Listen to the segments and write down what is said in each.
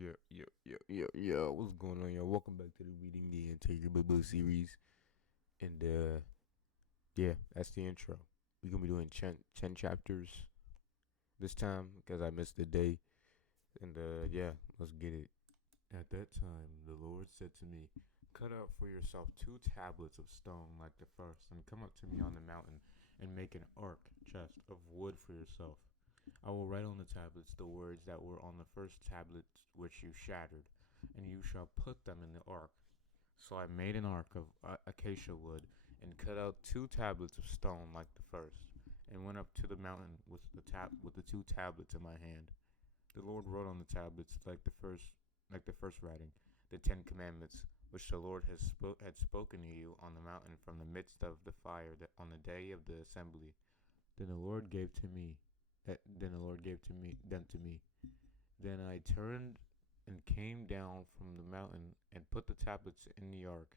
Yo, what's going on, y'all? Welcome back to the Reading the Integrable series. And, yeah, that's the intro. We're going to be doing 10 chapters this time because I missed a day. And, yeah, let's get it. At that time, the Lord said to me, "Cut out for yourself 2 tablets of stone like the first, and come up to me on the mountain, and make an ark chest of wood for yourself. I will write on the tablets the words that were on the first tablets which you shattered, and you shall put them in the ark." So I made an ark of acacia wood, and cut out 2 tablets of stone like the first, and went up to the mountain with the 2 tablets in my hand. The Lord wrote on the tablets like the first writing, the 10 Commandments, which the Lord had spoken to you on the mountain from the midst of the fire on the day of the assembly. Then the Lord gave them to me. Then I turned and came down from the mountain and put the tablets in the ark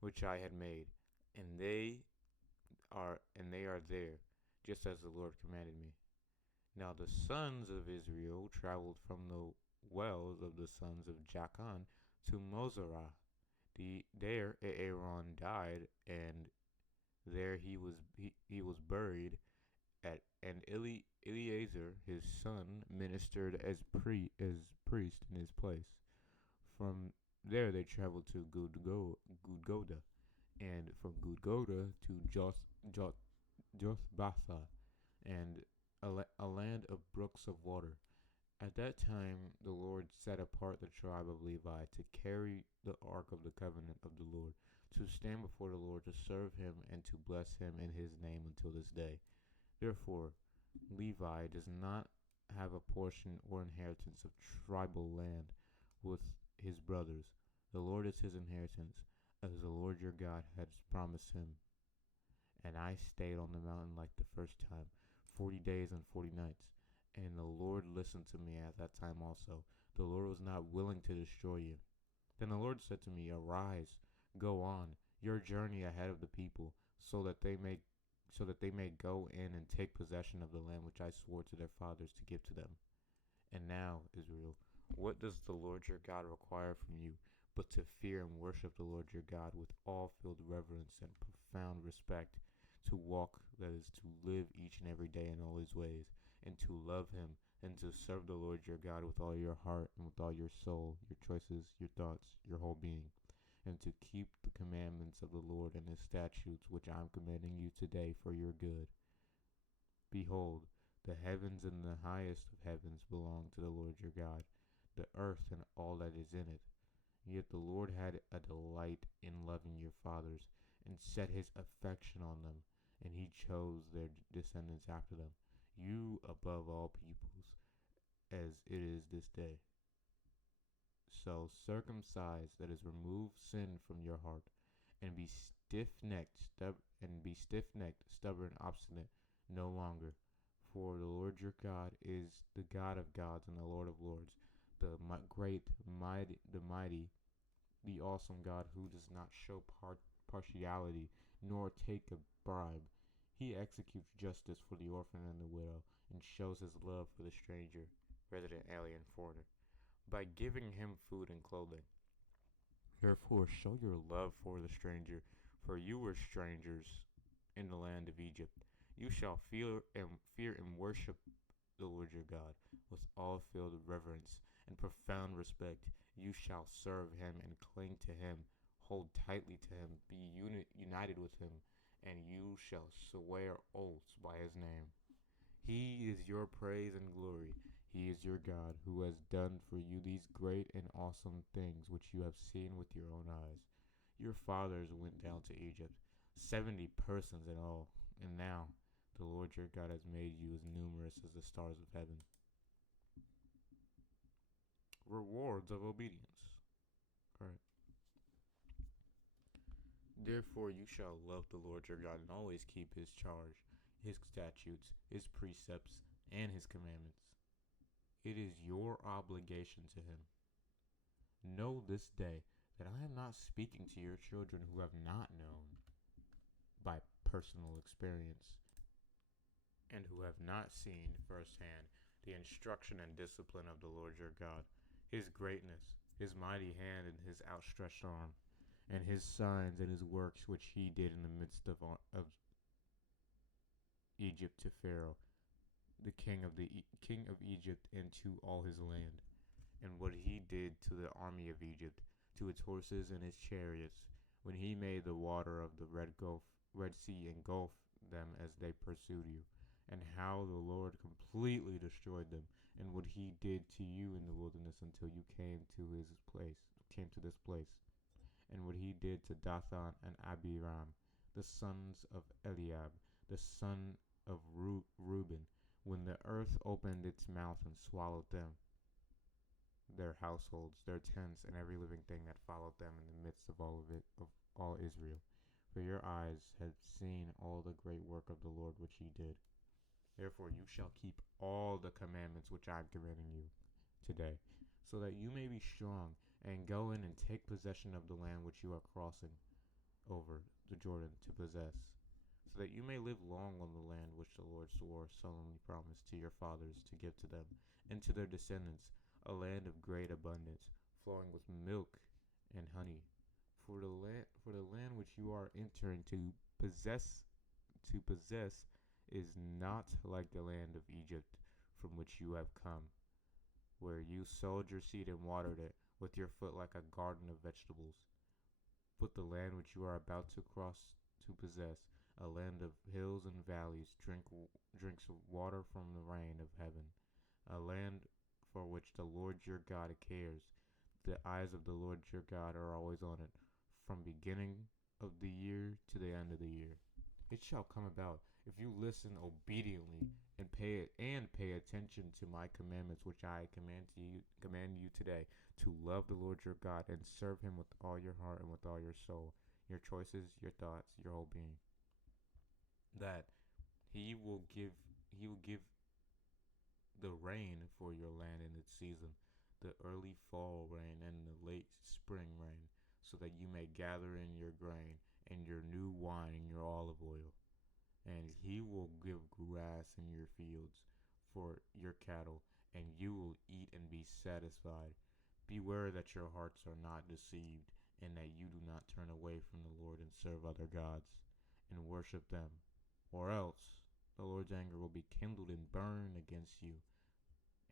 which I had made, and they are there, just as the Lord commanded me. Now the sons of Israel traveled from the wells of the sons of Jachan to Mosera. There Aaron died, and there he was buried. And Eleazar his son ministered as priest in his place. From there they traveled to Gudgoda, and from Gudgoda to Jothbatha, and a land of brooks of water. At that time the Lord set apart the tribe of Levi to carry the ark of the covenant of the Lord, to stand before the Lord, to serve him, and to bless him in his name until this day. Therefore, Levi does not have a portion or inheritance of tribal land with his brothers. The Lord is his inheritance, as the Lord your God has promised him. And I stayed on the mountain like the first time, 40 days and 40 nights. And the Lord listened to me at that time also. The Lord was not willing to destroy you. Then the Lord said to me, "Arise, go on your journey ahead of the people, so that they may go in and take possession of the land which I swore to their fathers to give to them. And now, Israel, what does the Lord your God require from you but to fear and worship the Lord your God with awe-filled reverence and profound respect, to walk, that is, to live each and every day in all his ways, and to love him, and to serve the Lord your God with all your heart and with all your soul, your choices, your thoughts, your whole being, and to keep the commandments of the Lord and his statutes which I am commanding you today for your good. Behold, the heavens and the highest of heavens belong to the Lord your God, the earth and all that is in it. Yet the Lord had a delight in loving your fathers, and set his affection on them, and he chose their descendants after them, you above all peoples, as it is this day. So circumcise, that is, remove sin from your heart, and be stiff-necked, stubborn, obstinate no longer. For the Lord your God is the God of gods and the Lord of lords, the great, mighty, the awesome God, who does not show partiality nor take a bribe. He executes justice for the orphan and the widow, and shows his love for the stranger, resident, alien, foreigner, by giving him food and clothing. Therefore show your love for the stranger, for you were strangers in the land of Egypt. You shall fear and worship the Lord your God with all filled reverence and profound respect. You shall serve him and cling to him, hold tightly to him, be united with him, and you shall swear oaths by his name. He is your praise and glory. He is your God, who has done for you these great and awesome things which you have seen with your own eyes. Your fathers went down to Egypt, 70 persons in all, and now the Lord your God has made you as numerous as the stars of heaven. Rewards of obedience. Alright. Therefore you shall love the Lord your God and always keep his charge, his statutes, his precepts, and his commandments. It is your obligation to him. Know this day that I am not speaking to your children who have not known by personal experience, and who have not seen firsthand the instruction and discipline of the Lord your God, his greatness, his mighty hand and his outstretched arm, and his signs and his works which he did in the midst of Egypt to Pharaoh, the king of Egypt, and to all his land, and what he did to the army of Egypt, to its horses and its chariots, when he made the water of the Red Sea engulf them as they pursued you, and how the Lord completely destroyed them, and what he did to you in the wilderness until you came to this place, and what he did to Dathan and Abiram, the sons of Eliab, the son of Reuben, when the earth opened its mouth and swallowed them, their households, their tents, and every living thing that followed them in the midst of all Israel. For your eyes have seen all the great work of the Lord which he did. Therefore you shall keep all the commandments which I am commanding you today, so that you may be strong, and go in and take possession of the land which you are crossing over the Jordan to possess, so that you may live long on the land which the Lord swore solemnly promised to your fathers to give to them and to their descendants, a land of great abundance, flowing with milk and honey. For the land which you are entering to possess is not like the land of Egypt from which you have come, where you sowed your seed and watered it with your foot like a garden of vegetables. But the land which you are about to cross to possess, a land of hills and valleys, drinks water from the rain of heaven, a land for which the Lord your God cares. The eyes of the Lord your God are always on it, from beginning of the year to the end of the year. It shall come about, if you listen obediently and pay attention to my commandments which I command you today, to love the Lord your God and serve him with all your heart and with all your soul, your choices, your thoughts, your whole being. That he will give the rain for your land in its season, the early fall rain and the late spring rain, so that you may gather in your grain and your new wine and your olive oil. And he will give grass in your fields for your cattle, and you will eat and be satisfied. Beware that your hearts are not deceived, and that you do not turn away from the Lord and serve other gods, and worship them, or else the Lord's anger will be kindled and burn against you,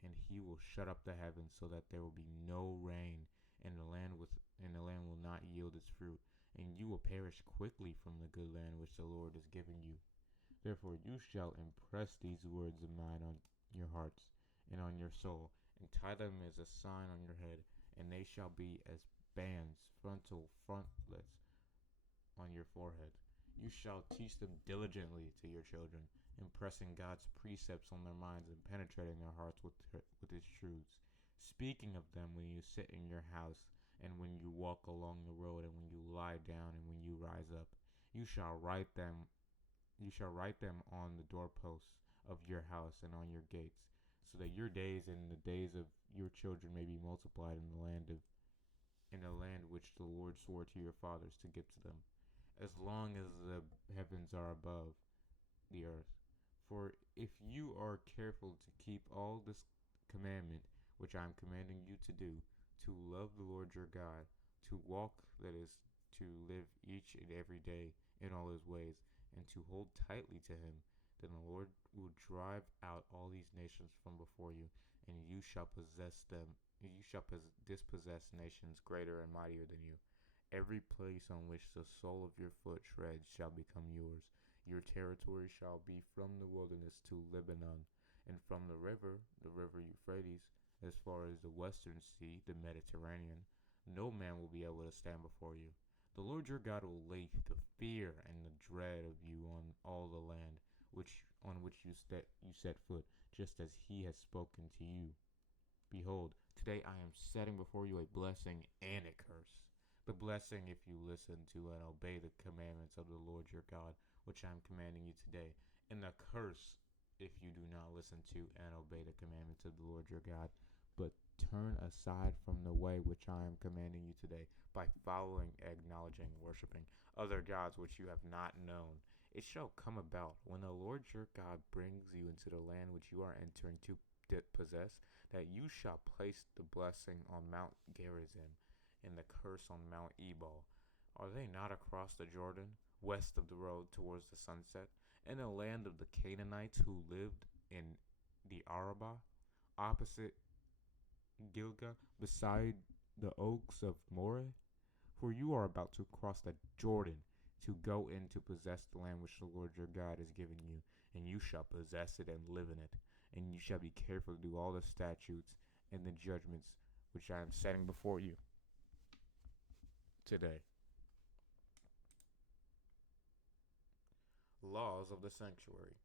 and he will shut up the heavens so that there will be no rain, and the land will not yield its fruit, and you will perish quickly from the good land which the Lord is giving you. Therefore you shall impress these words of mine on your hearts and on your soul, and tie them as a sign on your head, and they shall be as bands, frontlets, on your forehead. You shall teach them diligently to your children, impressing God's precepts on their minds and penetrating their hearts with his truths, speaking of them when you sit in your house, and when you walk along the road, and when you lie down, and when you rise up. You shall write them on the doorposts of your house and on your gates, so that your days and the days of your children may be multiplied in the land which the Lord swore to your fathers to give to them, as long as the heavens are above the earth. For if you are careful to keep all this commandment which I am commanding you to do, to love the Lord your God, to walk, that is, to live each and every day in all his ways, and to hold tightly to him, then the Lord will drive out all these nations from before you, and you shall possess them. You shall dispossess nations greater and mightier than you. Every place on which the sole of your foot treads shall become yours. Your territory shall be from the wilderness to Lebanon, and from the river Euphrates, as far as the western sea, the Mediterranean. No man will be able to stand before you. The Lord your God will lay the fear and the dread of you on all the land on which you set foot, just as he has spoken to you. Behold, today I am setting before you a blessing and a curse. The blessing if you listen to and obey the commandments of the Lord your God, which I am commanding you today, and the curse if you do not listen to and obey the commandments of the Lord your God, but turn aside from the way which I am commanding you today, by following, acknowledging, worshiping other gods which you have not known. It shall come about, when the Lord your God brings you into the land which you are entering to possess, that you shall place the blessing on Mount Gerizim and the curse on Mount Ebal. Are they not across the Jordan, west of the road towards the sunset, in the land of the Canaanites who lived in the Arabah, opposite Gilgal, beside the oaks of Moreh? For you are about to cross the Jordan to go in to possess the land which the Lord your God has given you, and you shall possess it and live in it. And you shall be careful to do all the statutes and the judgments which I am setting before you today. Laws of the sanctuary.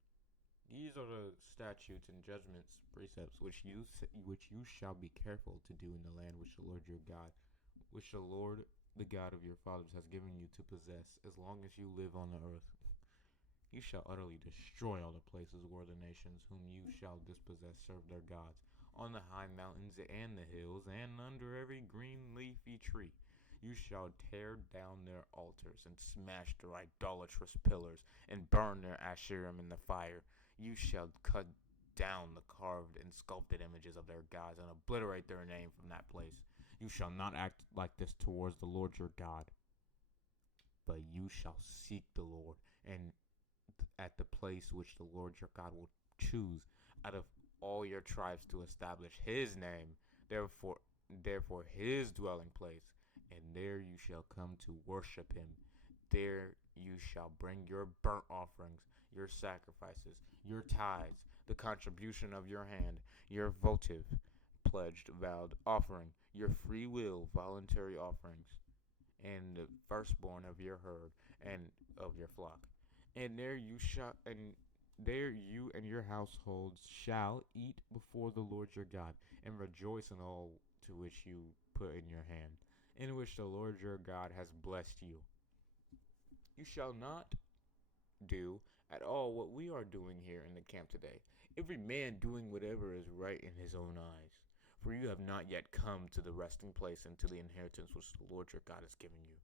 These are the statutes and judgments, precepts which you shall be careful to do in the land which the Lord your God, which the Lord the God of your fathers has given you to possess, as long as you live on the earth. You shall utterly destroy all the places where the nations whom you shall dispossess serve their gods, on the high mountains and the hills, and under every green leafy tree. You shall tear down their altars, and smash their idolatrous pillars, and burn their Asherim in the fire. You shall cut down the carved and sculpted images of their gods, and obliterate their name from that place. You shall not act like this towards the Lord your God, but you shall seek the Lord, and at the place which the Lord your God will choose out of all your tribes to establish his name, therefore his dwelling place, and there you shall come to worship him. There you shall bring your burnt offerings, your sacrifices, your tithes, the contribution of your hand, your votive, pledged, vowed offering, your free will, voluntary offerings, and the firstborn of your herd and of your flock. And there you and your households shall eat before the Lord your God, and rejoice in all to which you put in your hand, in which the Lord your God has blessed you. You shall not do at all what we are doing here in the camp today, every man doing whatever is right in his own eyes. For you have not yet come to the resting place and to the inheritance which the Lord your God has given you.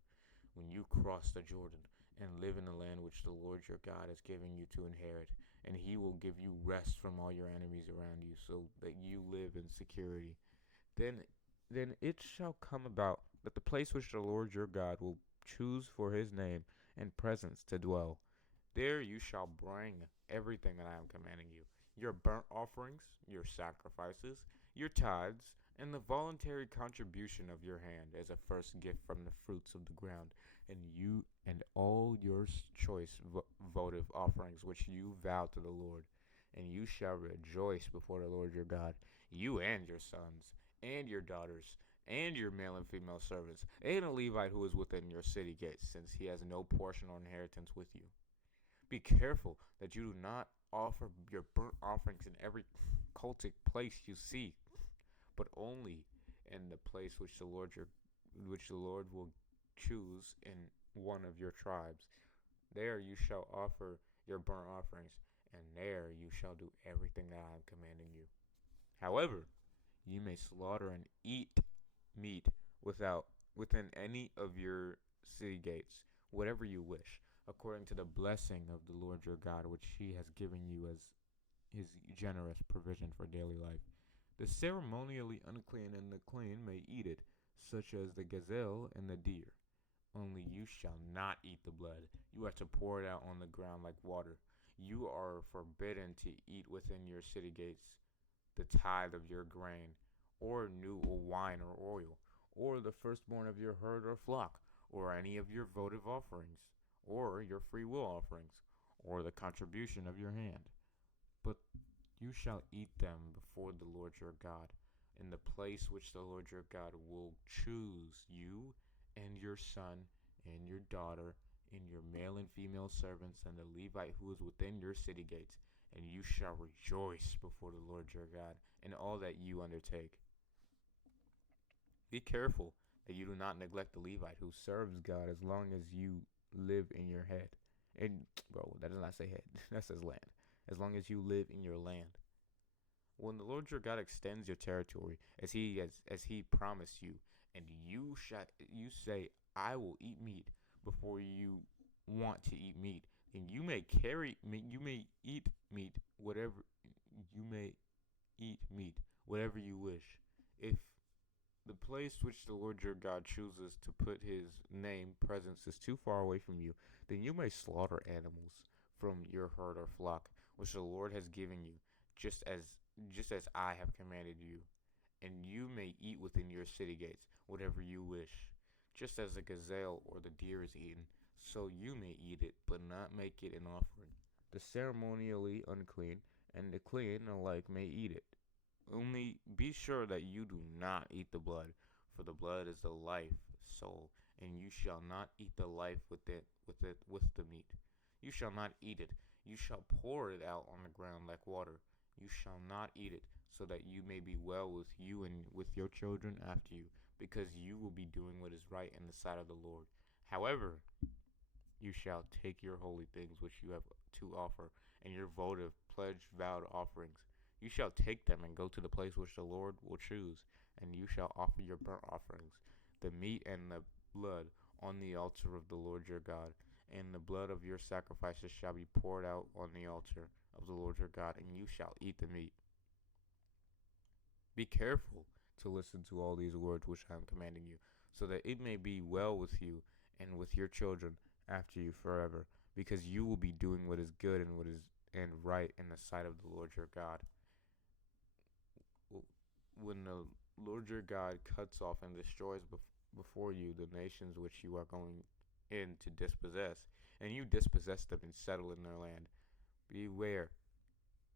When you cross the Jordan and live in the land which the Lord your God has given you to inherit, and he will give you rest from all your enemies around you, so that you live in security, then it shall come about that the place which the Lord your God will choose for his name and presence to dwell, there you shall bring everything that I am commanding you, your burnt offerings, your sacrifices, your tithes, and the voluntary contribution of your hand as a first gift from the fruits of the ground, and all your choice votive offerings which you vow to the Lord. And you shall rejoice before the Lord your God, you and your sons, and your daughters, and your male and female servants, and a Levite who is within your city gates, since he has no portion or inheritance with you. Be careful that you do not offer your burnt offerings in every cultic place you see, but only in the place which the Lord will choose in one of your tribes. There you shall offer your burnt offerings, and there you shall do everything that I am commanding you. However, you may slaughter and eat meat within any of your city gates, whatever you wish, according to the blessing of the Lord your God, which he has given you as his generous provision for daily life. The ceremonially unclean and the clean may eat it, such as the gazelle and the deer. Only you shall not eat the blood. You are to pour it out on the ground like water. You are forbidden to eat within your city gates the tithe of your grain, or new wine or oil, or the firstborn of your herd or flock, or any of your votive offerings, or your free will offerings, or the contribution of your hand. But you shall eat them before the Lord your God, in the place which the Lord your God will choose, you and your son and your daughter, and your male and female servants, and the Levite who is within your city gates, and you shall rejoice before the Lord your God in all that you undertake. Be careful that you do not neglect the Levite who serves God as long as you live in your head. And, bro, that does not say head, that says land. As long as you live in your land. When the Lord your God extends your territory as he promised you, and you say, I will eat meat before you want to eat meat, and you may eat meat, whatever you may eat meat, whatever you wish. If the place which the Lord your God chooses to put his name presence is too far away from you, then you may slaughter animals from your herd or flock, which the Lord has given you, just as just as I have commanded you, and you may eat within your city gates whatever you wish. Just as the gazelle or the deer is eaten, so you may eat it, but not make it an offering. The ceremonially unclean and the clean alike may eat it. Only be sure that you do not eat the blood, for the blood is the life, soul, and you shall not eat the life with the meat. You shall not eat it. You shall pour it out on the ground like water. You shall not eat it, so that you may be well with you and with your children after you, because you will be doing what is right in the sight of the Lord. However, you shall take your holy things which you have to offer, and your votive, pledged, vowed offerings. You shall take them and go to the place which the Lord will choose, and you shall offer your burnt offerings, the meat and the blood, on the altar of the Lord your God. And the blood of your sacrifices shall be poured out on the altar of the Lord your God, and you shall eat the meat. Be careful to listen to all these words which I am commanding you, so that it may be well with you and with your children after you forever, because you will be doing what is good and what is and right in the sight of the Lord your God. When the Lord your God cuts off and destroys before you the nations which you are going in to dispossess, and you dispossess them and settle in their land, beware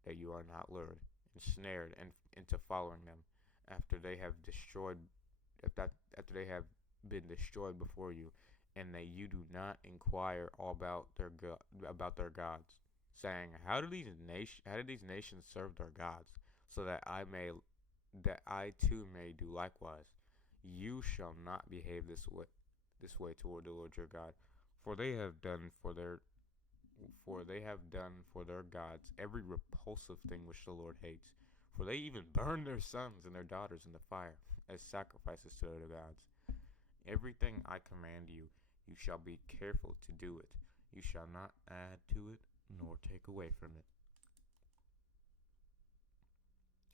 that you are not lured and snared and into following them after they have destroyed after they have been destroyed before you, and that you do not inquire all about their gods, saying, how do these nations serve their gods, so that I too may do likewise. You shall not behave this way toward the Lord your God, for they have done for their gods every repulsive thing which the Lord hates. For they even burn their sons and their daughters in the fire as sacrifices to their gods. Everything I command you, you shall be careful to do it. You shall not add to it nor take away from it.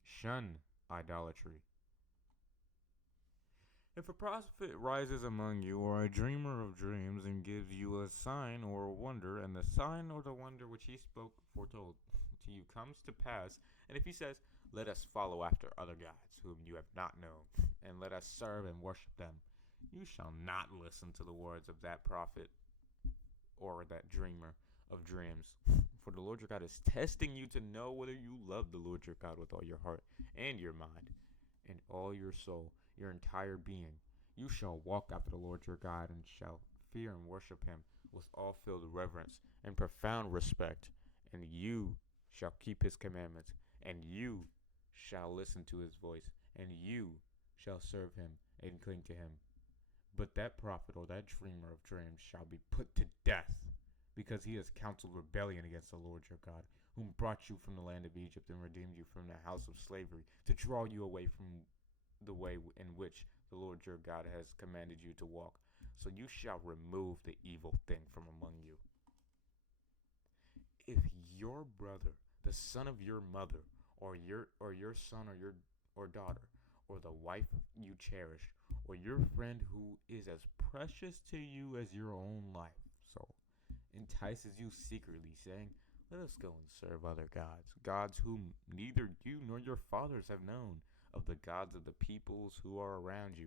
Shun idolatry. If a prophet rises among you, or a dreamer of dreams, and gives you a sign or a wonder, and the sign or the wonder which he foretold to you comes to pass, and if he says, let us follow after other gods whom you have not known, and let us serve and worship them, you shall not listen to the words of that prophet or that dreamer of dreams. For the Lord your God is testing you to know whether you love the Lord your God with all your heart and your mind and all your soul, your entire being. You shall walk after the Lord your God, and shall fear and worship him with all filled reverence and profound respect. And you shall keep his commandments, and you shall listen to his voice, and you shall serve him and cling to him. But that prophet or that dreamer of dreams shall be put to death, because he has counseled rebellion against the Lord your God, whom brought you from the land of Egypt and redeemed you from the house of slavery, to draw you away from the way in which the Lord your God has commanded you to walk. So you shall remove the evil thing from among you. If your brother, the son of your mother, or your son or daughter, or the wife you cherish, or your friend who is as precious to you as your own life, so entices you secretly, saying, let us go and serve other gods, gods whom neither you nor your fathers have known, of the gods of the peoples who are around you,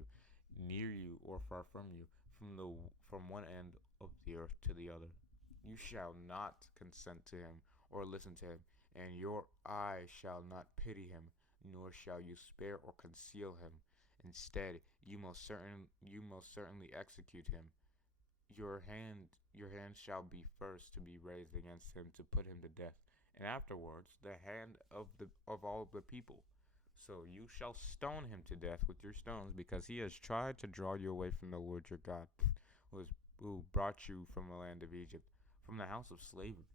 near you or far from you, from one end of the earth to the other. You shall not consent to him or listen to him, and your eye shall not pity him, nor shall you spare or conceal him. Instead, you most certainly execute him. Your hand shall be first to be raised against him to put him to death, and afterwards the hand of all the people. So you shall stone him to death with your stones, because he has tried to draw you away from the Lord your God, who brought you from the land of Egypt, from the house of slavery.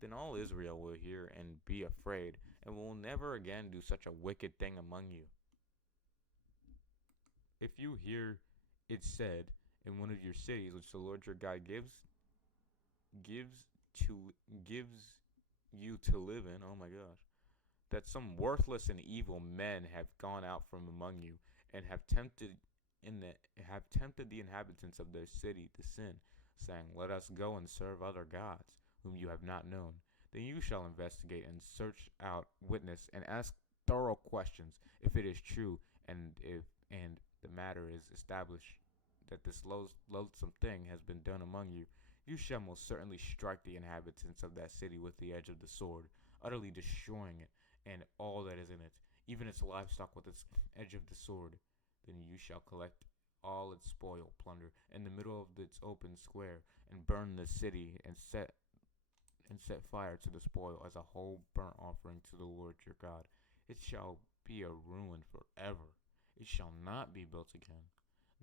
Then all Israel will hear and be afraid, and will never again do such a wicked thing among you. If you hear it said in one of your cities, which the Lord your God gives gives you to live in, oh my gosh, that some worthless and evil men have gone out from among you, and have tempted the inhabitants of their city to sin, saying, Let us go and serve other gods, whom you have not known. Then you shall investigate and search out, witness, and ask thorough questions, if it is true, and the matter is established that this loathsome thing has been done among you. You shall most certainly strike the inhabitants of that city with the edge of the sword, utterly destroying it and all that is in it, even its livestock with its edge of the sword. Then you shall collect all its spoil, plunder, in the middle of its open square, and burn the city, and set fire to the spoil as a whole burnt offering to the Lord your God. It shall be a ruin forever. It shall not be built again.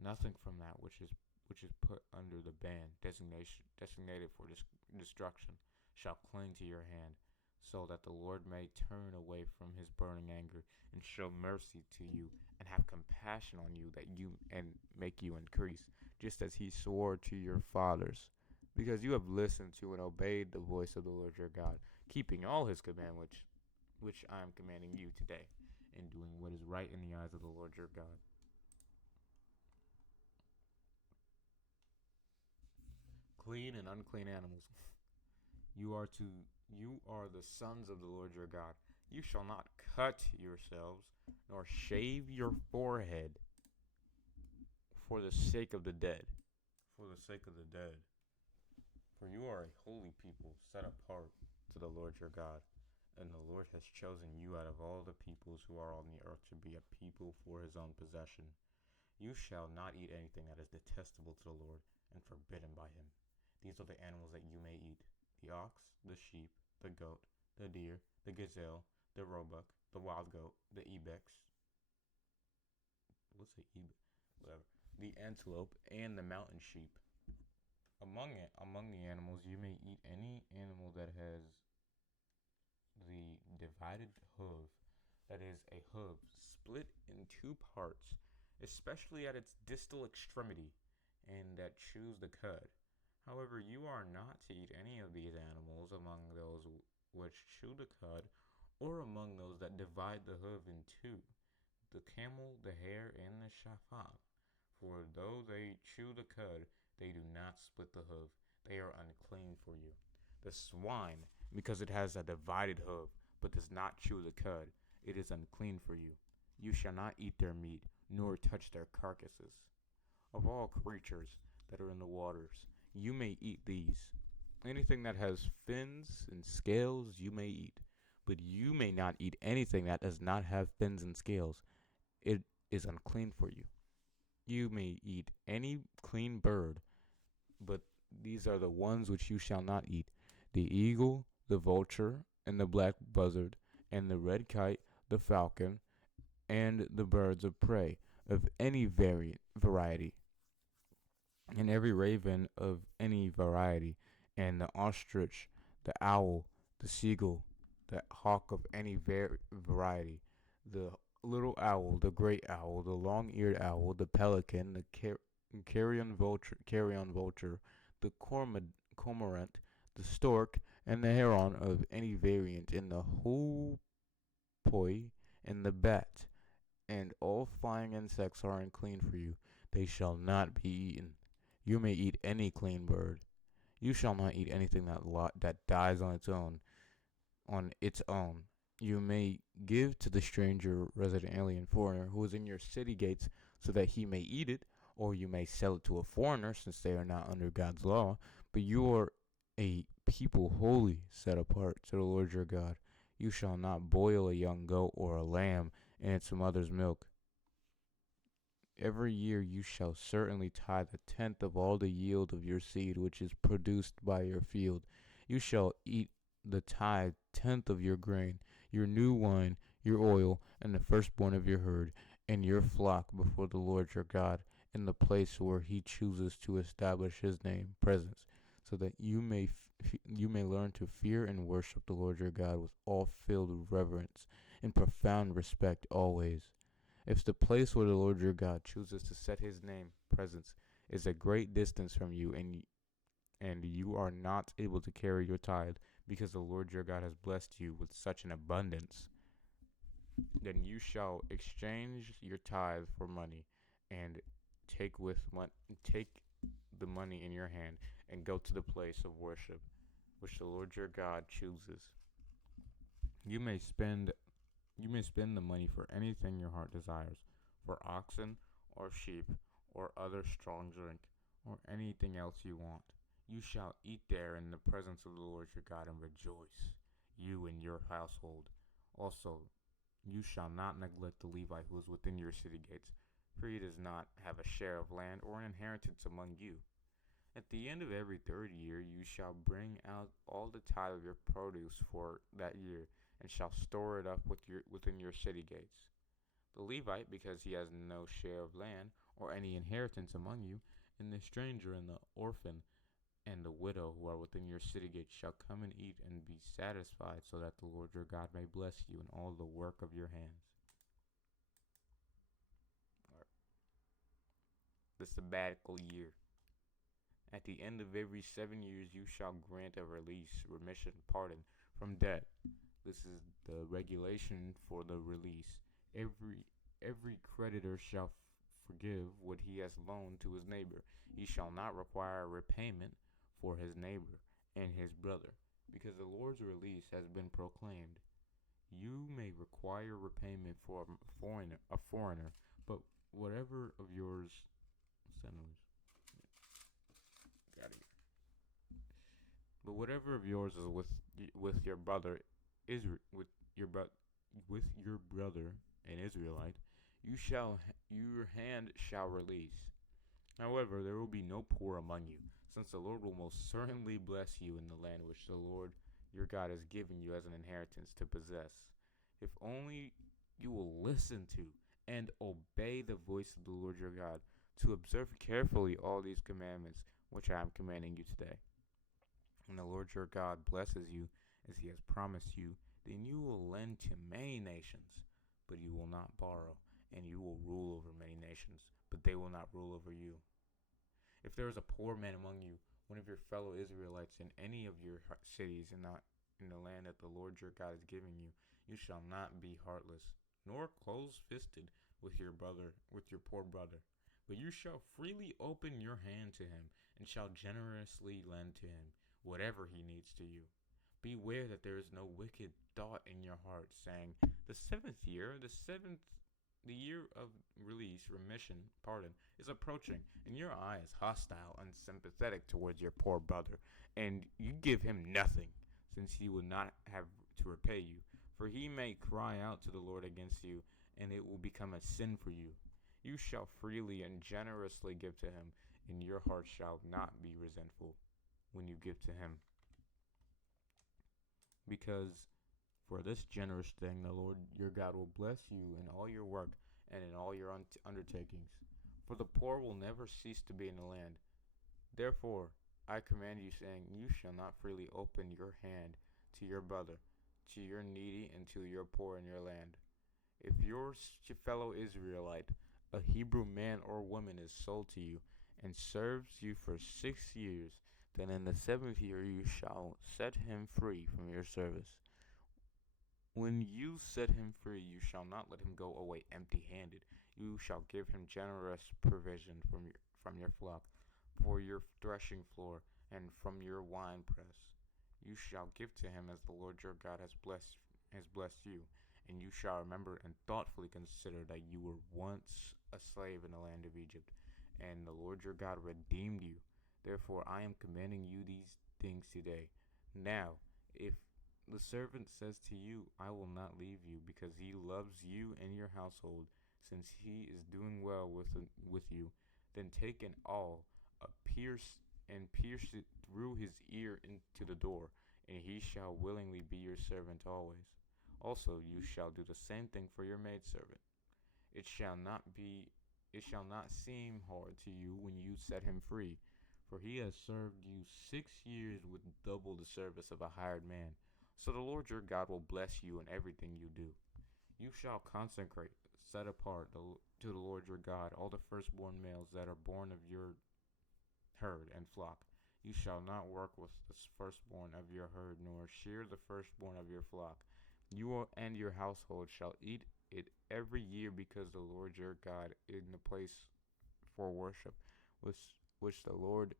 Nothing from that which is put under the ban designated for destruction shall cling to your hand, so that the Lord may turn away from his burning anger and show mercy to you and have compassion on you, that you and make you increase, just as he swore to your fathers, because you have listened to and obeyed the voice of the Lord your God, keeping all his commandments which I am commanding you today, and doing what is right in the eyes of the Lord your God. Clean and unclean animals. You are the sons of the Lord your God. You shall not cut yourselves, nor shave your forehead for the sake of the dead. For the sake of the dead. For you are a holy people, set apart to the Lord your God. And the Lord has chosen you out of all the peoples who are on the earth to be a people for his own possession. You shall not eat anything that is detestable to the Lord and forbidden by him. These are the animals that you may eat: the ox, the sheep, the goat, the deer, the gazelle, the roebuck, the wild goat, the ibex. What's the ibex? Whatever. The antelope and the mountain sheep. Among the animals, you may eat any animal that has the divided hoof, that is, a hoof split in two parts, especially at its distal extremity, and that chews the cud. However, you are not to eat any of these animals among those which chew the cud, or among those that divide the hoof in two: the camel, the hare, and the shafaf. For though they chew the cud, they do not split the hoof. They are unclean for you. The swine, because it has a divided hoof, but does not chew the cud, it is unclean for you. You shall not eat their meat, nor touch their carcasses. Of all creatures that are in the waters, you may eat these. Anything that has fins and scales you may eat, but you may not eat anything that does not have fins and scales. It is unclean for you. You may eat any clean bird, but these are the ones which you shall not eat: the eagle, the vulture, and the black buzzard, and the red kite, the falcon, and the birds of prey of any variety, and every raven of any variety, and the ostrich, the owl, the seagull, the hawk of any variety, the little owl, the great owl, the long-eared owl, the pelican, the carrion vulture, the cormorant, the stork, and the heron of any variant, and the hoopoe, and the bat, and all flying insects are unclean for you. They shall not be eaten. You may eat any clean bird. You shall not eat anything that dies on its own. On its own, you may give to the stranger, resident alien, foreigner who is in your city gates, so that he may eat it, or you may sell it to a foreigner, since they are not under God's law. But you are a people holy, set apart to the Lord your God. You shall not boil a young goat or a lamb in its mother's milk. Every year you shall certainly tithe a tenth of all the yield of your seed which is produced by your field. You shall eat the tithe tenth of your grain, your new wine, your oil, and the firstborn of your herd, and your flock before the Lord your God, in the place where he chooses to establish his name, presence, so that you may learn to fear and worship the Lord your God with all filled reverence and profound respect always. If the place where the Lord your God chooses to set his name, presence, is a great distance from you, and you are not able to carry your tithe, because the Lord your God has blessed you with such an abundance, Then you shall exchange your tithe for money, and take with take the money in your hand, and go to the place of worship, which the Lord your God chooses. You may spend you may spend the money for anything your heart desires, for oxen or sheep or other strong drink, or anything else you want. You shall eat there in the presence of the Lord your God and rejoice, you and your household. Also, you shall not neglect the Levite who is within your city gates, for he does not have a share of land or an inheritance among you. At the end of every third year you shall bring out all the tithe of your produce for that year, and shall store it up within your city gates. The Levite, because he has no share of land or any inheritance among you, and the stranger and the orphan and the widow who are within your city gates shall come and eat and be satisfied, so that the Lord your God may bless you in all the work of your hands. The sabbatical year. At the end of every 7 years you shall grant a release, remission, pardon from debt. This is the regulation for the release. Every creditor shall forgive what he has loaned to his neighbor. He shall not require repayment for his neighbor and his brother, because the Lord's release has been proclaimed. You may require repayment for a foreigner, but whatever of yours, but whatever of yours is with your brother, Israel, with your brother, an Israelite, your hand shall release. However, there will be no poor among you, since the Lord will most certainly bless you in the land which the Lord your God has given you as an inheritance to possess. If only you will listen to and obey the voice of the Lord your God, to observe carefully all these commandments which I am commanding you today. When the Lord your God blesses you as he has promised you, then you will lend to many nations, but you will not borrow, and you will rule over many nations, but they will not rule over you. If there is a poor man among you, one of your fellow Israelites in any of your cities, and not in the land that the Lord your God is giving you, you shall not be heartless, nor close-fisted with your poor brother, but you shall freely open your hand to him, and shall generously lend to him whatever he needs to you. Beware that there is no wicked thought in your heart, saying, the year of release, remission, pardon, is approaching, and your eye is hostile and sympathetic towards your poor brother, and you give him nothing, since he will not have to repay you. For he may cry out to the Lord against you, and it will become a sin for you. You shall freely and generously give to him, and your heart shall not be resentful when you give to him. Because for this generous thing the Lord your God will bless you in all your work and in all your undertakings. For the poor will never cease to be in the land. Therefore I command you, saying, you shall not freely open your hand to your brother, to your needy, and to your poor in your land. If your fellow Israelite, a Hebrew man or woman, is sold to you, and serves you for 6 years, then in the 7th year you shall set him free from your service. When you set him free, you shall not let him go away empty-handed. You shall give him generous provision from your flock, for your threshing floor, and from your winepress. You shall give to him as the Lord your God has blessed you, and you shall remember and thoughtfully consider that you were once a slave in the land of Egypt, and the Lord your God redeemed you. Therefore I am commanding you these things today. Now, if the servant says to you, I will not leave you, because he loves you and your household, since he is doing well with you, then take an awl, pierce it through his ear into the door, and he shall willingly be your servant always. Also you shall do the same thing for your maidservant. It shall not seem hard to you when you set him free, for he has served you 6 years with double the service of a hired man. So the Lord your God will bless you in everything you do. You shall set apart to the Lord your God all the firstborn males that are born of your herd and flock. You shall not work with the firstborn of your herd, nor shear the firstborn of your flock. You and your household shall eat it every year, because the Lord your God in the place for worship, which which the Lord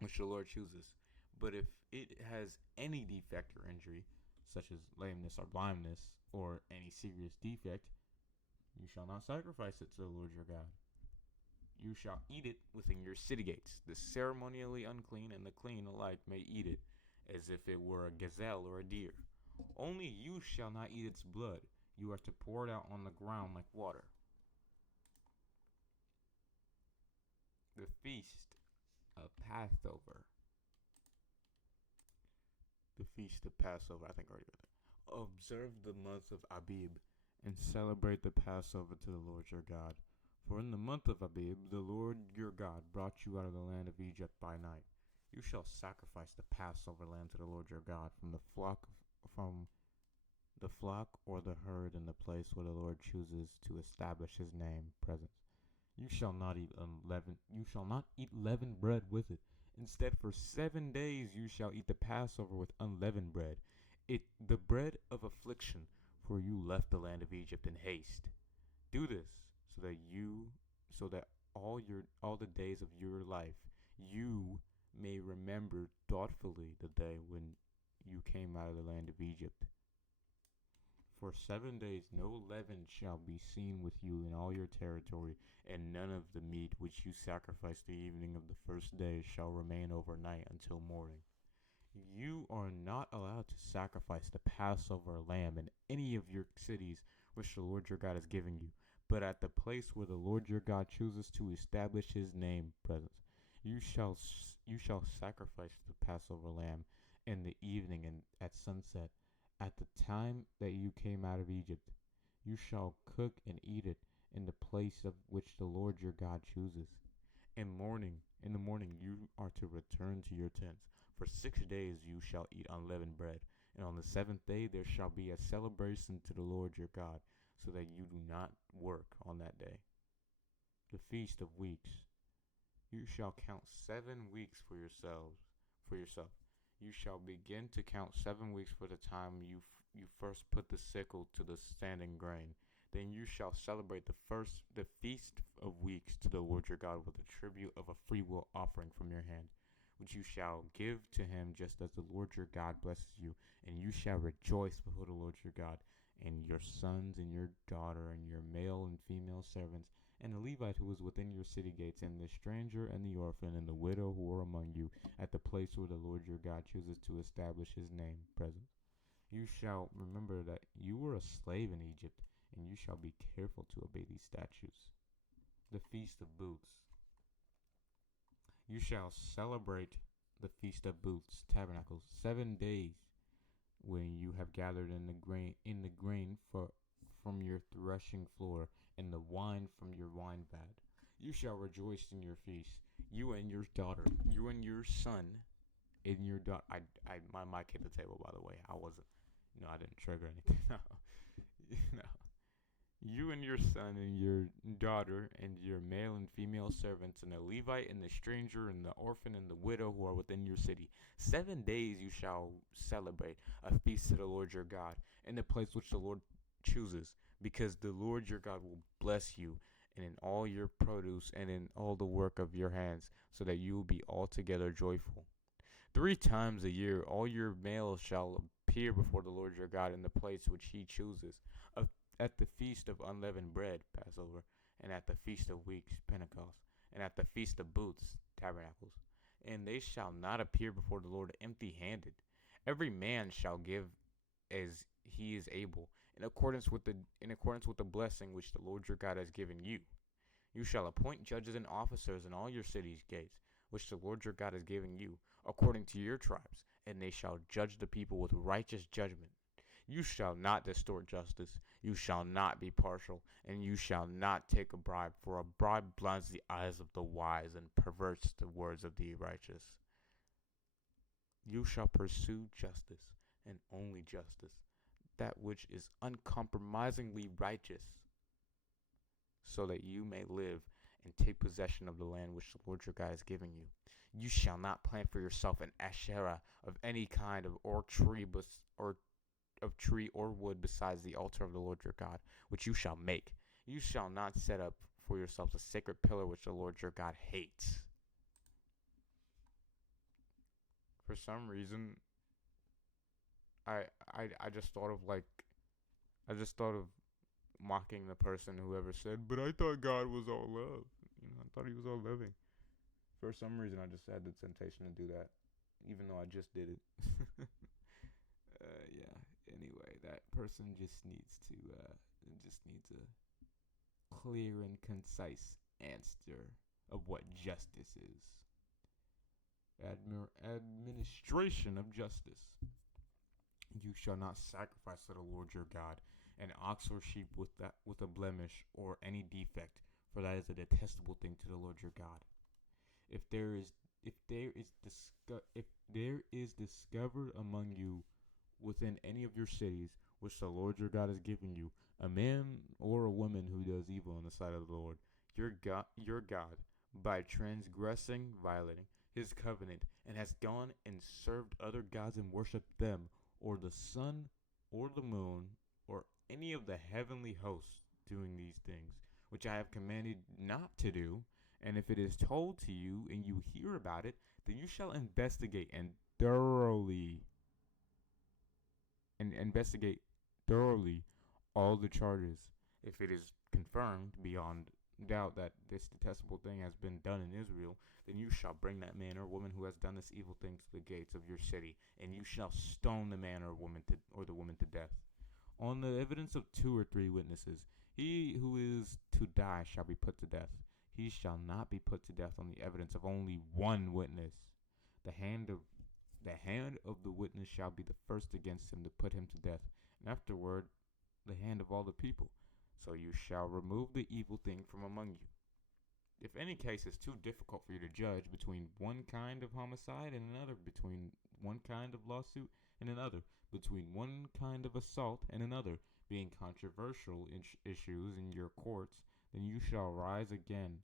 which the Lord chooses. But if it has any defect or injury, such as lameness or blindness, or any serious defect, you shall not sacrifice it to the Lord your God. You shall eat it within your city gates. The ceremonially unclean and the clean alike may eat it, as if it were a gazelle or a deer. Only you shall not eat its blood. You are to pour it out on the ground like water. The feast of Passover. The feast of Passover. I think I already read that. Observe the month of Abib, and celebrate the Passover to the Lord your God. For in the month of Abib, the Lord your God brought you out of the land of Egypt by night. You shall sacrifice the Passover lamb to the Lord your God from the flock or the herd in the place where the Lord chooses to establish his name presence. You shall not eat leavened bread with it. Instead, for 7 days you shall eat the Passover with unleavened bread, it the bread of affliction, for you left the land of Egypt in haste. Do this so that all the days of your life you may remember thoughtfully the day when you came out of the land of Egypt. For 7 days no leaven shall be seen with you in all your territory, and none of the meat which you sacrifice the evening of the first day shall remain overnight until morning. You are not allowed to sacrifice the Passover lamb in any of your cities which the Lord your God is giving you, but at the place where the Lord your God chooses to establish his name presence. You shall sacrifice the Passover lamb in the evening and at sunset, at the time that you came out of Egypt. You shall cook and eat it in the place of which the Lord your God chooses. In the morning you are to return to your tents. For 6 days you shall eat unleavened bread, and on the seventh day there shall be a celebration to the Lord your God, so that you do not work on that day. The Feast of Weeks. You shall count 7 weeks for yourself. You shall begin to count 7 weeks for the time you first put the sickle to the standing grain. Then you shall celebrate the Feast of Weeks to the Lord your God with a tribute of a freewill offering from your hand, which you shall give to him just as the Lord your God blesses you. And you shall rejoice before the Lord your God, and your sons and your daughter and your male and female servants, and the Levite who is within your city gates, and the stranger and the orphan and the widow who are among you, at the place where the Lord your God chooses to establish his name present. You shall remember that you were a slave in Egypt, and you shall be careful to obey these statutes. The Feast of Booths. You shall celebrate the Feast of Booths, tabernacles, 7 days, when you have gathered in the grain from your threshing floor, and the wine from your wine vat. You shall rejoice in your feast, you and your daughter, you and your son, and your daughter. My mic hit the table, by the way. I wasn't, I didn't trigger anything. No, no. You and your son and your daughter and your male and female servants, and the Levite and the stranger and the orphan and the widow who are within your city. 7 days you shall celebrate a feast to the Lord your God in the place which the Lord chooses, because the Lord your God will bless you and in all your produce and in all the work of your hands, so that you will be altogether joyful. 3 times a year all your males shall appear before the Lord your God in the place which he chooses, at the feast of unleavened bread, Passover, and at the feast of weeks, Pentecost, and at the feast of booths, Tabernacles. And they shall not appear before the Lord empty-handed. Every man shall give as he is able, in accordance with the blessing which the Lord your God has given you. You shall appoint judges and officers in all your cities' gates, which the Lord your God has given you, according to your tribes, and they shall judge the people with righteous judgment. You shall not distort justice, you shall not be partial, and you shall not take a bribe, for a bribe blinds the eyes of the wise and perverts the words of the righteous. You shall pursue justice, and only justice, that which is uncompromisingly righteous, so that you may live and take possession of the land which the Lord your God is giving you. You shall not plant for yourself an Asherah of any kind of or tree, or of tree or wood besides the altar of the Lord your God, which you shall make. You shall not set up for yourselves a sacred pillar which the Lord your God hates. For some reason, I just thought of mocking the person who ever said, "But I thought God was all love." I thought He was all loving. For some reason, I just had the temptation to do that, even though I just did it. Yeah. Anyway, that person just needs a clear and concise answer of what justice is. Administration of justice. You shall not sacrifice to the Lord your God an ox or sheep with a blemish or any defect, for that is a detestable thing to the Lord your God. If there is discovered among you within any of your cities which the Lord your God is giving you, a man or a woman who does evil in the sight of the Lord your God, by transgressing, violating His covenant, and has gone and served other gods and worshipped them, or the sun, or the moon, or any of the heavenly hosts, doing these things, which I have commanded not to do, and if it is told to you and you hear about it, then you shall investigate thoroughly all the charges. If it is confirmed beyond doubt that this detestable thing has been done in Israel, then you shall bring that man or woman who has done this evil thing to the gates of your city, and you shall stone the man or the woman to death. On the evidence of 2 or 3 witnesses, he who is to die shall be put to death. He shall not be put to death on the evidence of only 1 witness. The hand of the witness shall be the first against him to put him to death, and afterward the hand of all the people. So you shall remove the evil thing from among you. If any case is too difficult for you to judge between one kind of homicide and another, between one kind of lawsuit and another, between one kind of assault and another, being controversial issues in your courts, then you shall rise again.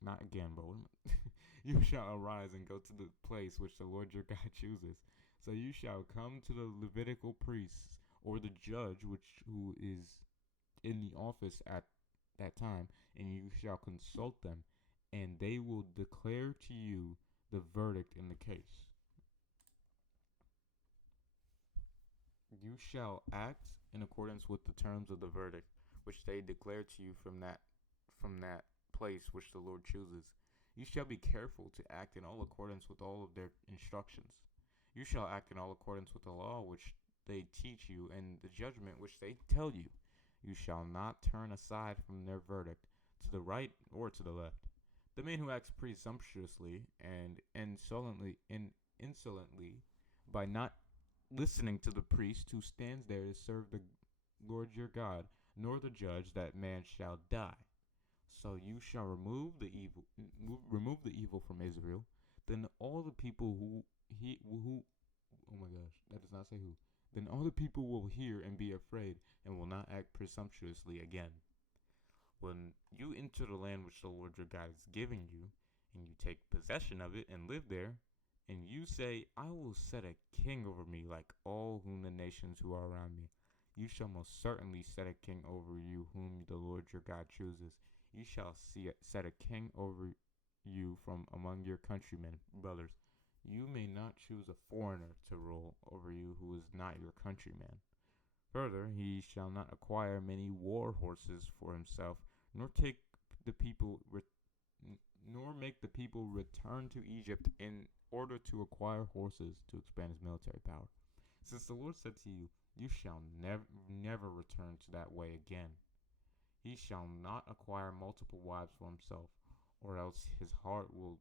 Not again, but you shall arise and go to the place which the Lord your God chooses. So you shall come to the Levitical priests or the judge who is in the office at that time, and you shall consult them, and they will declare to you the verdict in the case. You shall act in accordance with the terms of the verdict, which they declare to you from that place which the Lord chooses. You shall be careful to act in all accordance with all of their instructions. You shall act in all accordance with the law which they teach you, and the judgment which they tell you. You shall not turn aside from their verdict, to the right or to the left. The man who acts presumptuously and insolently by not listening to the priest who stands there to serve the Lord your God, nor the judge, that man shall die. So you shall remove the evil from Israel. Then all the people oh my gosh, that does not say who. Then all the people will hear and be afraid, and will not act presumptuously again. When you enter the land which the Lord your God is giving you, and you take possession of it and live there, and you say, I will set a king over me like all the nations who are around me. You shall most certainly set a king over you whom the Lord your God chooses. You shall set a king over you from among your countrymen, brothers. You may not choose a foreigner to rule over you who is not your countryman. Further, he shall not acquire many war horses for himself, nor make the people return to Egypt in order to acquire horses to expand his military power. Since the Lord said to you, you shall never return to that way again. He shall not acquire multiple wives for himself, or else his heart will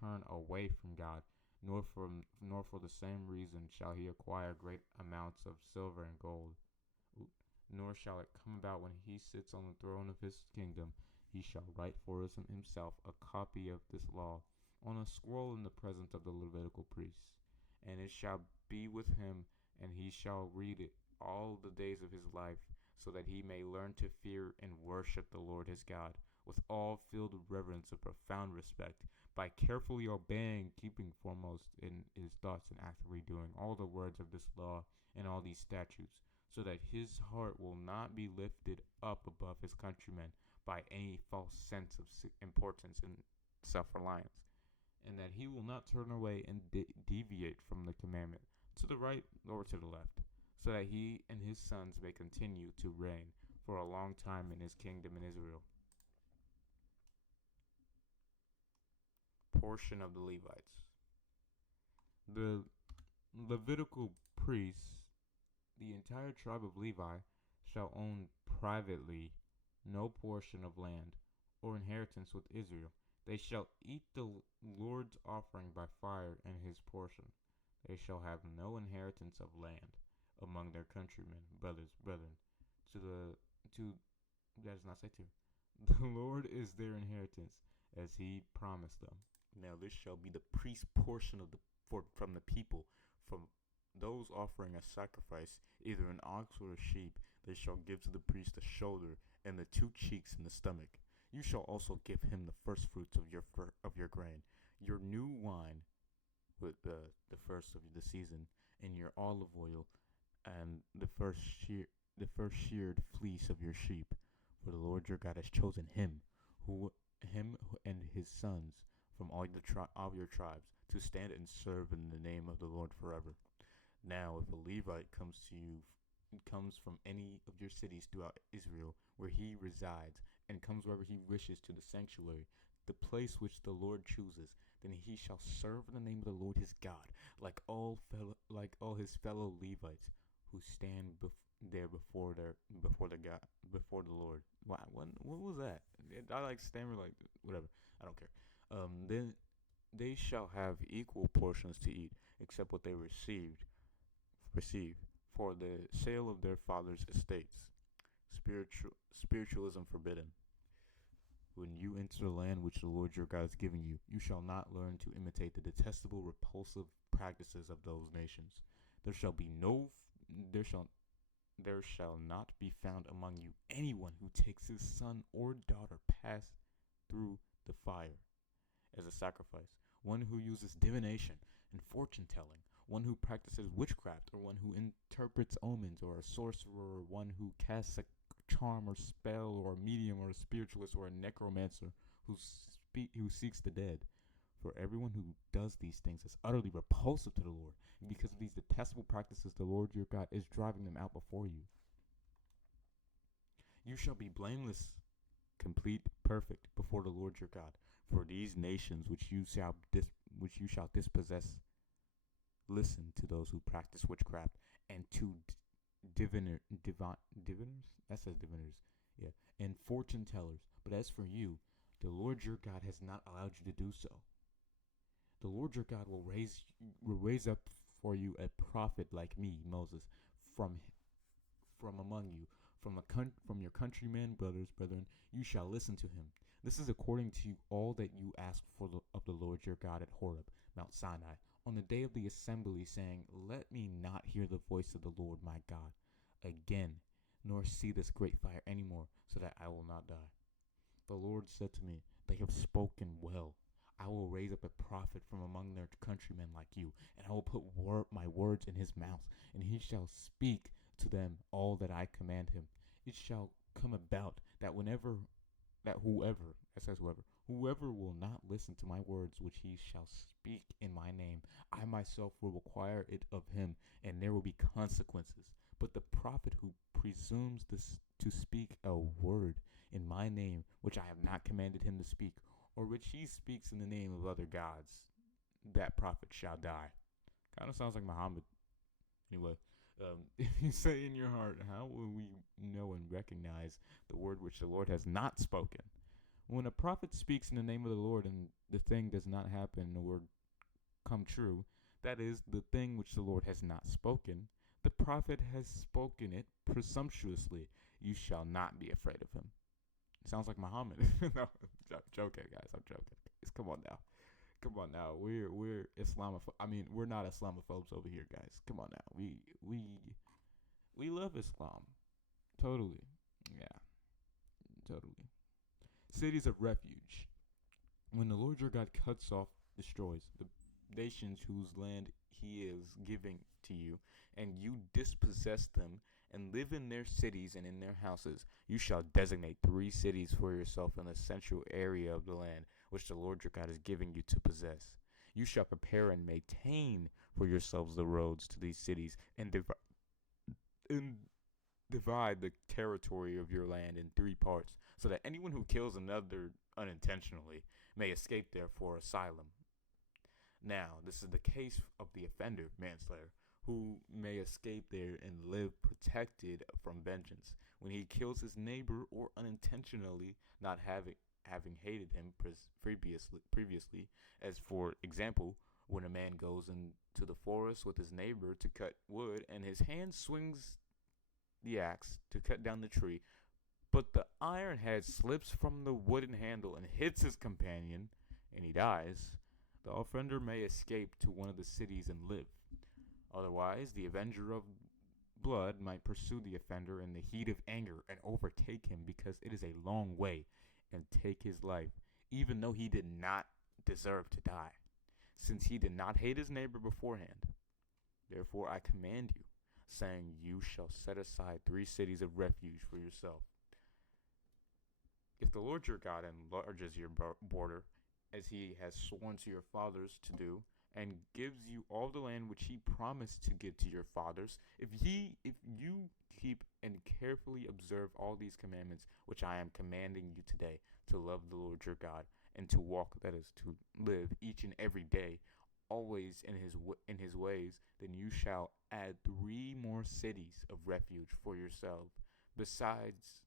turn away from God, nor for the same reason shall he acquire great amounts of silver and gold. Nor shall it come about when he sits on the throne of his kingdom, he shall write for himself a copy of this law on a scroll in the presence of the Levitical priests, and it shall be with him, and he shall read it all the days of his life, so that he may learn to fear and worship the Lord his God with all filled with reverence and profound respect, by carefully obeying, keeping foremost in his thoughts and actively doing all the words of this law and all these statutes, so that his heart will not be lifted up above his countrymen by any false sense of importance and self-reliance, and that he will not turn away and deviate from the commandment to the right or to the left, so that he and his sons may continue to reign for a long time in his kingdom in Israel. Portion of the Levites. The Levitical priests, the entire tribe of Levi, shall own privately no portion of land or inheritance with Israel. They shall eat the Lord's offering by fire and his portion. They shall have no inheritance of land among their countrymen, brethren. That does not say to. The Lord is their inheritance, as he promised them. Now this shall be the priest's portion from the people, from those offering a sacrifice, either an ox or a sheep. They shall give to the priest the shoulder and the 2 cheeks and the stomach. You shall also give him the first fruits of your grain, your new wine, with the first of the season, and your olive oil, and the first sheared fleece of your sheep. For the Lord your God has chosen him and his sons from all your tribes to stand and serve in the name of the Lord forever. Now, if a Levite comes from any of your cities throughout Israel, where he resides, and comes wherever he wishes to the sanctuary, the place which the Lord chooses, then he shall serve in the name of the Lord his God, like all his fellow Levites who stand there before the Lord. Wow, what was that? I like stammer, like whatever. I don't care. Then they shall have equal portions to eat, except what they receive for the sale of their father's estates. Spiritualism forbidden. When you enter the land which the Lord your God is giving you, you shall not learn to imitate the detestable, repulsive practices of those nations. There shall not be found among you anyone who takes his son or daughter past through the fire as a sacrifice, one who uses divination and fortune telling, one who practices witchcraft, or one who interprets omens, or a sorcerer, or one who casts a charm or spell, or a medium, or a spiritualist, or a necromancer who seeks the dead. For everyone who does these things is utterly repulsive to the Lord, and because of these detestable practices, the Lord your God is driving them out before you. You shall be blameless, complete, perfect before the Lord your God. For these nations which you shall dispossess, listen to those who practice witchcraft and to diviners. That says diviners, yeah, and fortune tellers. But as for you, the Lord your God has not allowed you to do so. The Lord your God will raise up for you a prophet like me, Moses, from among you, from your countrymen, brethren. You shall listen to him. This is according to all that you asked of the Lord your God at Horeb, Mount Sinai, on the day of the assembly, saying, Let me not hear the voice of the Lord my God again, nor see this great fire anymore, so that I will not die. The Lord said to me, They have spoken well. I will raise up a prophet from among their countrymen like you, and I will put my words in his mouth, and he shall speak to them all that I command him. It shall come about that whoever will not listen to my words which he shall speak in my name, I myself will require it of him, and there will be consequences. But the prophet who presumes to speak a word in my name which I have not commanded him to speak, or which he speaks in the name of other gods, that prophet shall die. Kind of sounds like Muhammad. Anyway, if you say in your heart, how will we know and recognize the word which the Lord has not spoken? When a prophet speaks in the name of the Lord and the thing does not happen or come true, that is, the thing which the Lord has not spoken, the prophet has spoken it presumptuously. You shall not be afraid of him. Sounds like Muhammad. No, I'm joking, guys. I'm joking. Come on now. We're Islamophobe. I mean, we're not Islamophobes over here, guys. Come on now. We love Islam. Totally. Yeah. Totally. cities of refuge. When the Lord your God cuts off, destroys the nations whose land he is giving to you, and you dispossess them and live in their cities and in their houses, you shall designate 3 cities for yourself in the central area of the land which the Lord your God is giving you to possess. You shall prepare and maintain for yourselves the roads to these cities, and divide the territory of your land in 3 parts, so that anyone who kills another unintentionally may escape there for asylum. Now, this is the case of the offender, manslayer, who may escape there and live protected from vengeance when he kills his neighbor or unintentionally, not having hated him previously, as for example, when a man goes into the forest with his neighbor to cut wood and his hand swings the axe to cut down the tree, but the iron head slips from the wooden handle and hits his companion, and he dies. The offender may escape to one of the cities and live. Otherwise, the avenger of blood might pursue the offender in the heat of anger and overtake him because it is a long way, and take his life, even though he did not deserve to die, since he did not hate his neighbor beforehand. Therefore I command you, saying, you shall set aside 3 cities of refuge for yourself. If the Lord your God enlarges your border, as he has sworn to your fathers to do, and gives you all the land which he promised to give to your fathers, if you keep and carefully observe all these commandments which I am commanding you today, to love the Lord your God, and to walk, that is, to live each and every day, always in his ways, then you shall add 3 more cities of refuge for yourself, besides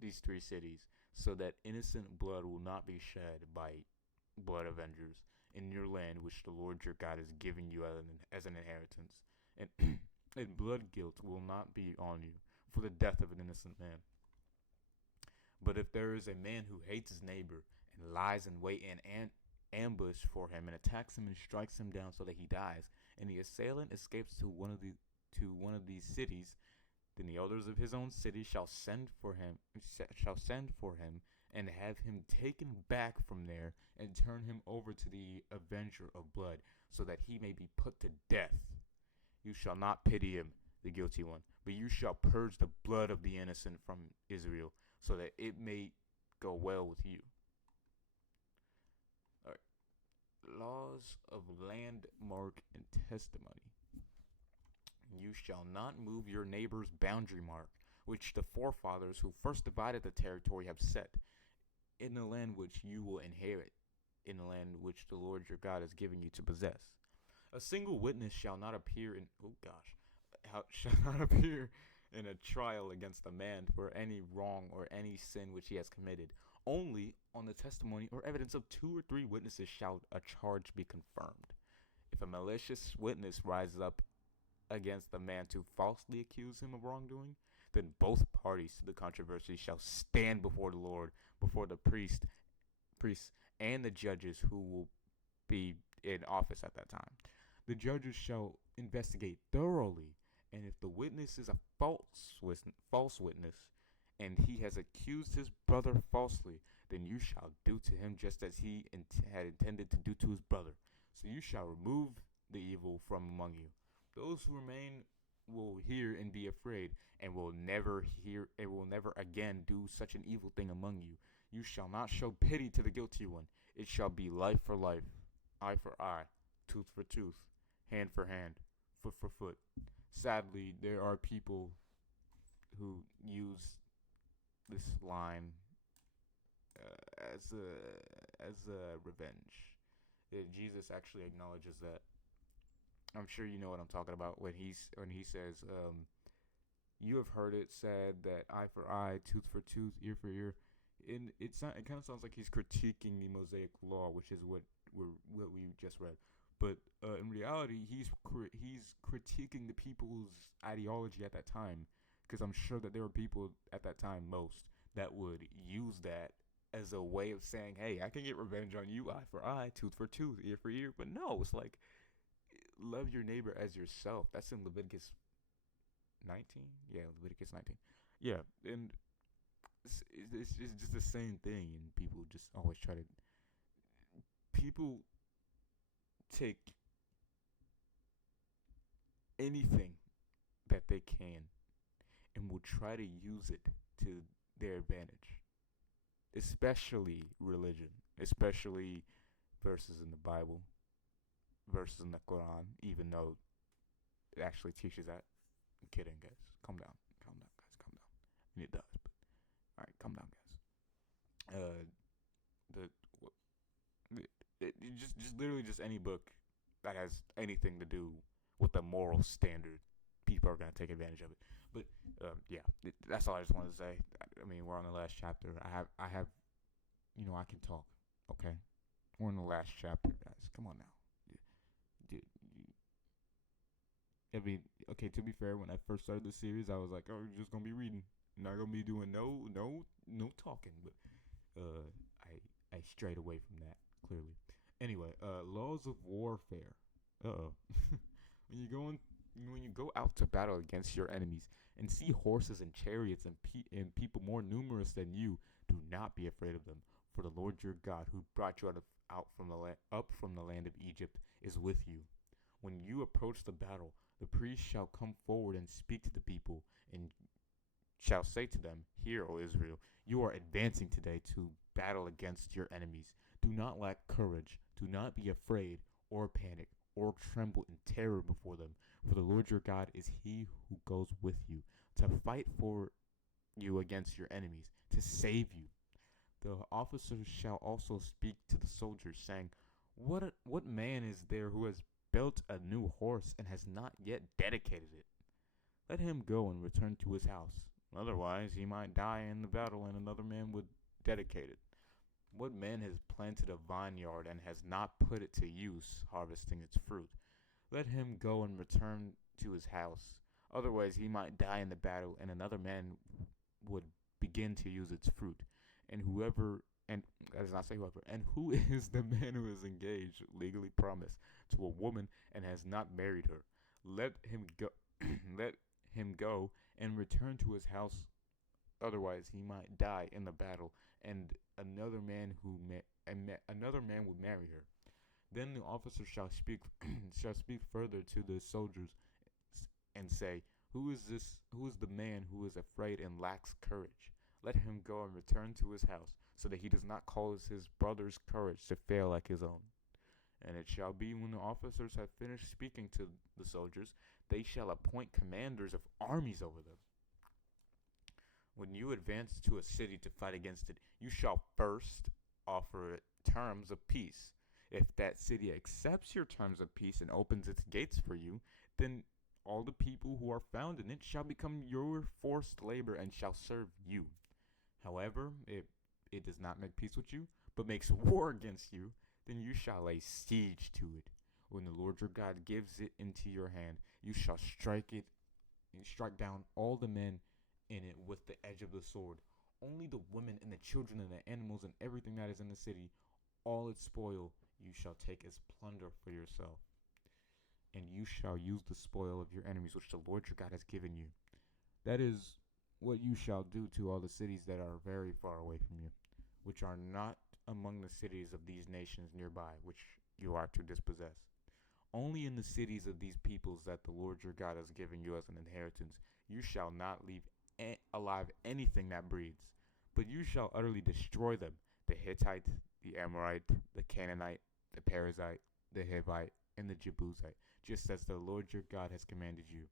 these 3 cities, so that innocent blood will not be shed by blood avengers in your land which the Lord your God is giving you as an inheritance, and, and blood guilt will not be on you for the death of an innocent man. But if there is a man who hates his neighbor and lies in wait and ambush for him and attacks him and strikes him down so that he dies, and the assailant escapes to one of these cities, then the elders of his own city shall send for him and have him taken back from there and turn him over to the avenger of blood, so that he may be put to death. You shall not pity him, the guilty one, but you shall purge the blood of the innocent from Israel, so that it may go well with you. All right. Laws of landmark and testimony. You shall not move your neighbor's boundary mark, which the forefathers who first divided the territory have set, in the land which you will inherit, in the land which the Lord your God is giving you to possess. A single witness shall not appear in a trial against a man for any wrong or any sin which he has committed. Only on the testimony or evidence of 2 or 3 witnesses shall a charge be confirmed. If a malicious witness rises up against a man to falsely accuse him of wrongdoing, then both parties to the controversy shall stand before the Lord, before the priests and the judges who will be in office at that time. The judges shall investigate thoroughly, and if the witness is a false witness, and he has accused his brother falsely, then you shall do to him just as he had intended to do to his brother. So you shall remove the evil from among you. Those who remain will hear and be afraid, and will never again do such an evil thing among you. You shall not show pity to the guilty one. It shall be life for life, eye for eye, tooth for tooth, hand for hand, foot for foot. Sadly, there are people who use this line as a revenge. Jesus actually acknowledges that. I'm sure you know what I'm talking about when he says, "You have heard it said that eye for eye, tooth for tooth, ear for ear." And it kind of sounds like he's critiquing the Mosaic Law, which is what we just read. But in reality, he's critiquing the people's ideology at that time, because I'm sure that there were people at that time, most, that would use that as a way of saying, "Hey, I can get revenge on you, eye for eye, tooth for tooth, ear for ear." But no, it's like, love your neighbor as yourself. That's in Leviticus 19. Yeah, Leviticus 19. Yeah, and it's just the same thing, and people just always try to. People take anything that they can and will try to use it to their advantage, especially religion, especially verses in the Bible, verses in the Quran, even though it actually teaches that. I'm kidding, guys. Calm down. Calm down, guys. Calm down. And it does, but all right, calm down, guys. The just literally just any book that has anything to do with the moral standard, people are gonna take advantage of it. But yeah, that's all I just wanted to say. I mean, we're on the last chapter. I have, I can talk. Okay, we're in the last chapter, guys. Come on now. Dude, I mean, okay. To be fair, when I first started the series, I was like, "Oh, you're just gonna be reading, not gonna be doing no talking." But I strayed away from that clearly. Anyway, laws of warfare. Uh-oh. when you go in, when you go out to battle against your enemies and see horses and chariots and people more numerous than you, do not be afraid of them. For the Lord your God, who brought you out from the up from the land of Egypt, is with you. When you approach the battle, the priest shall come forward and speak to the people, and shall say to them, Hear, O Israel, you are advancing today to battle against your enemies. Do not lack courage. Do not be afraid or panic or tremble in terror before them. For the Lord your God is he who goes with you to fight for you against your enemies, to save you. The officers shall also speak to the soldiers, saying, What man is there who has built a new horse and has not yet dedicated it? Let him go and return to his house. Otherwise, he might die in the battle, and another man would dedicate it. What man has planted a vineyard and has not put it to use, harvesting its fruit? Let him go and return to his house. Otherwise, he might die in the battle, and another man would begin to use its fruit. And whoever, and that does not say whoever, and who is the man who is engaged, legally promised, to a woman and has not married her? Let him go. let him go and return to his house. Otherwise, he might die in the battle, and another man would marry her. Then the officer shall speak shall speak further to the soldiers and say, Who is this? Who is the man who is afraid and lacks courage? Let him go and return to his house, so that he does not cause his brother's courage to fail like his own. And it shall be when the officers have finished speaking to the soldiers, they shall appoint commanders of armies over them. When you advance to a city to fight against it, you shall first offer it terms of peace. If that city accepts your terms of peace and opens its gates for you, then all the people who are found in it shall become your forced labor and shall serve you. However, if it does not make peace with you, but makes war against you, then you shall lay siege to it. When the Lord your God gives it into your hand, you shall strike it and strike down all the men in it with the edge of the sword. Only the women and the children and the animals and everything that is in the city, all its spoil, you shall take as plunder for yourself. And you shall use the spoil of your enemies, which the Lord your God has given you. That is what you shall do to all the cities that are very far away from you, which are not among the cities of these nations nearby, which you are to dispossess. Only in the cities of these peoples that the Lord your God has given you as an inheritance, you shall not leave alive anything that breathes, but you shall utterly destroy them: the Hittite, the Amorite, the Canaanite, the Perizzite, the Hivite, and the Jebusite, just as the Lord your God has commanded you.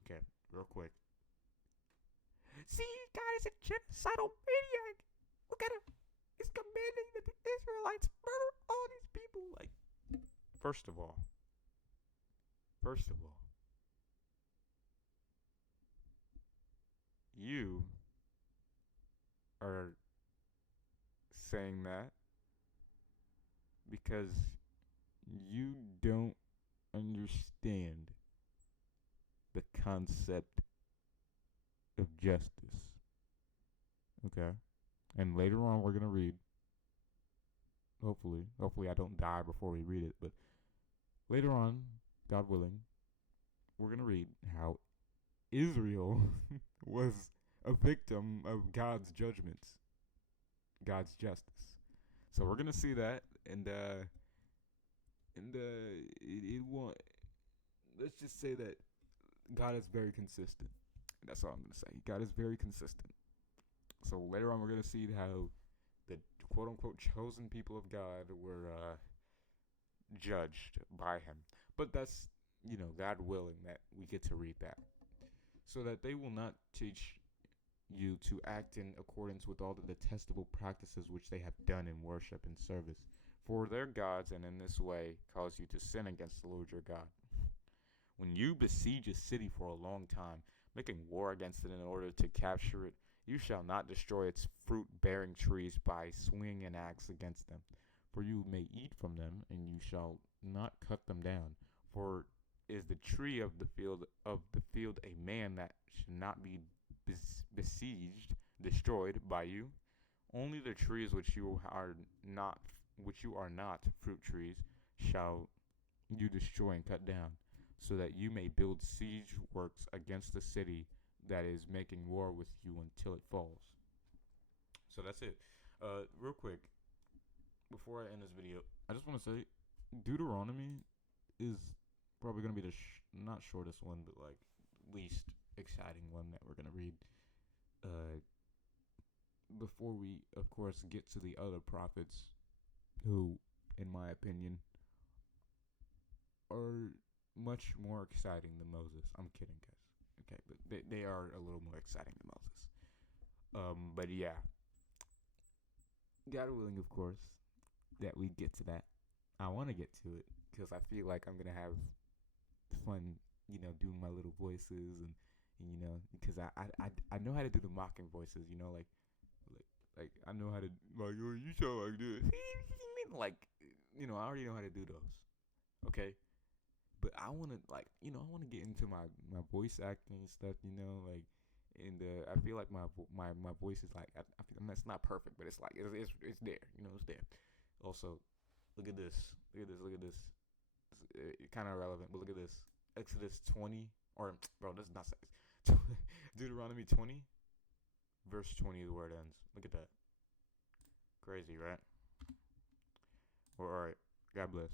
Okay, real quick. See, God is a genocidal maniac. Look at him. He's commanding that the Israelites murder all these people. Like, first of all, you are saying that because you don't understand the concept of justice. Okay? And later on, we're going to read, hopefully I don't die before we read it, but later on, God willing, we're going to read how Israel was a victim of God's judgments, God's justice. So we're gonna see that, and it won't. Let's just say that God is very consistent. That's all I'm gonna say. God is very consistent. So later on, we're gonna see how the quote unquote chosen people of God were judged by Him. But that's, God willing that we get to read that, so that they will not teach you to act in accordance with all the detestable practices which they have done in worship and service for their gods, and in this way cause you to sin against the Lord your God. When you besiege a city for a long time, making war against it in order to capture it, you shall not destroy its fruit-bearing trees by swinging an axe against them. For you may eat from them, and you shall not cut them down. For is the tree of the field a man that should not be besieged, destroyed by you? Only the trees which you are not fruit trees shall you destroy and cut down, so that you may build siege works against the city that is making war with you until it falls. So that's it. Real quick, before I end this video, I just want to say Deuteronomy is probably going to be the not shortest one, but like least exciting one that we're going to read. Before we, of course, get to the other prophets, who, in my opinion, are much more exciting than Moses. I'm kidding, guys. Okay, but they are a little more exciting than Moses. But yeah, God willing, of course, that we get to that. I want to get to it because I feel like I'm gonna have fun, doing my little voices and because I know how to do the mocking voices, like I know how to like you sound like this, like I already know how to do those. Okay, but I want to I want to get into my voice acting and stuff, like, and I feel like my voice is like I feel it's not perfect, but it's like it's there, it's there. Also, look at this, look at this. It's kind of irrelevant, but look at this. Exodus 20, or bro, that's not Deuteronomy 20, verse 20 is where it ends. Look at that. Crazy, right? All right. God bless.